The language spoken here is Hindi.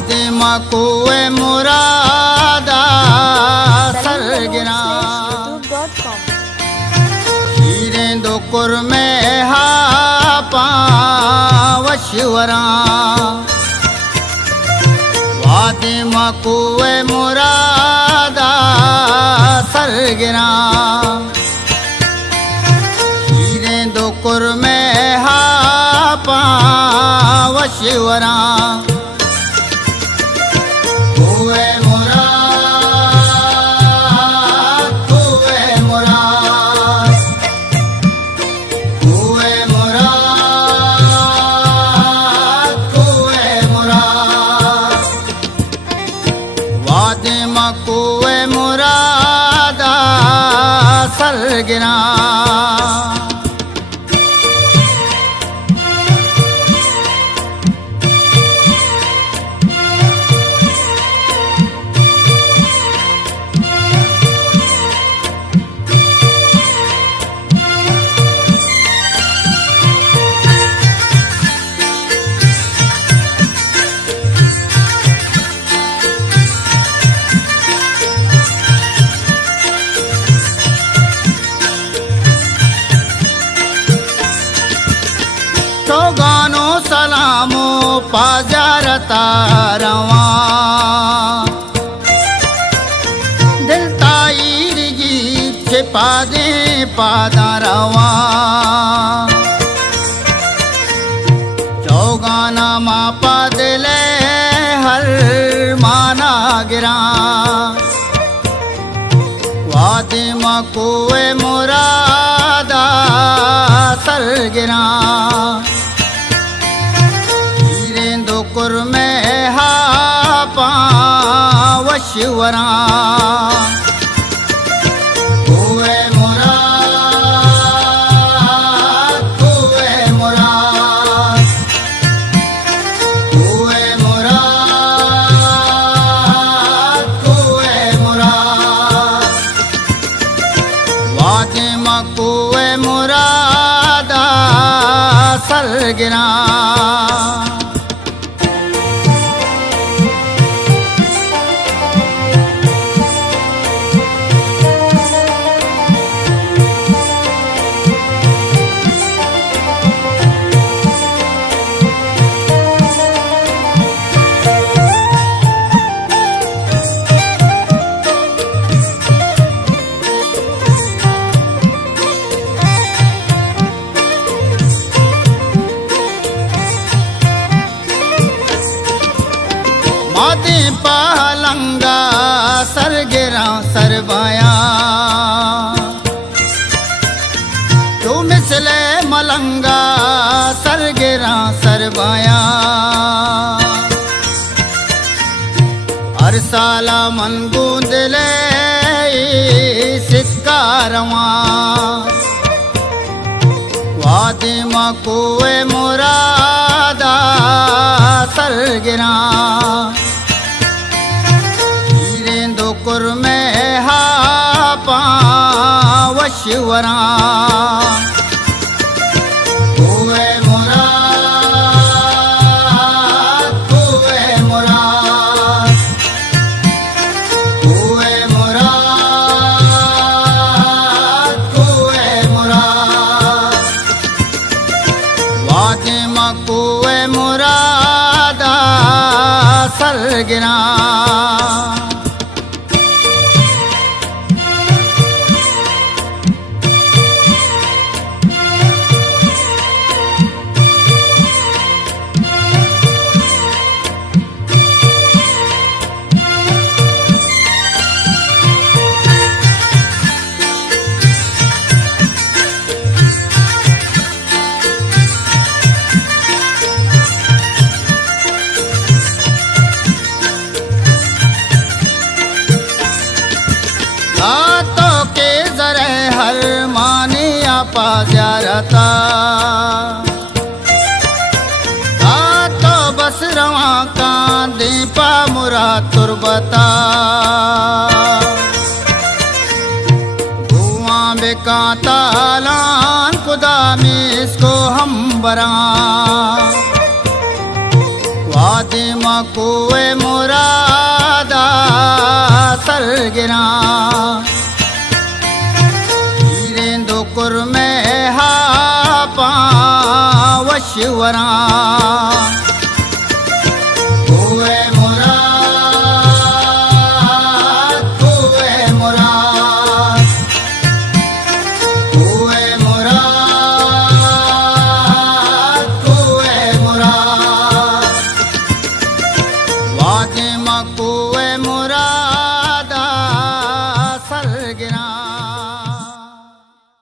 वादिमा कुए मुरादा सरगिरा हीरे दुकुर में हा पावशवरा वादिमा कुए मुरादा सरगिरा हीरे दुकुर में हा पावशवरा वादिमा कुए मुरादा सरगिरा गानो सलामो पाजारता रवा दिल ताईर गीत छिपा दे पादा रवा चौगाना मा पादले हर माना गिरा वादिमा कुए मुरादा सरगिरा दुकुर में हा पावशवरा कुए मुराद कुए मुराद कुए मुराद कुए मुराद वादिमा कुए मुरादा सरगिरा मादे पहलंगा सरगिरा सरवाया तू मिसले मलंगा सरगिरा सरवाया हर साला मन गूंदले सिक्का रवा वादिमा कुए मुरादा सरगिरा दुकुर में हा पावशवरा कुए मुराद कुए मुराद कुए मुराद कुए मुराद वादिमा कुए मुरादा सरगिरा हर माने आपा ज़्यारता तो बस रवा का दीपा मुरा तुरबता धुआं बेका तालान खुदा में इसको हम बरा दिमा कोए मुरादा सरगिरा हीरेंदो कुर में हा पावशवरा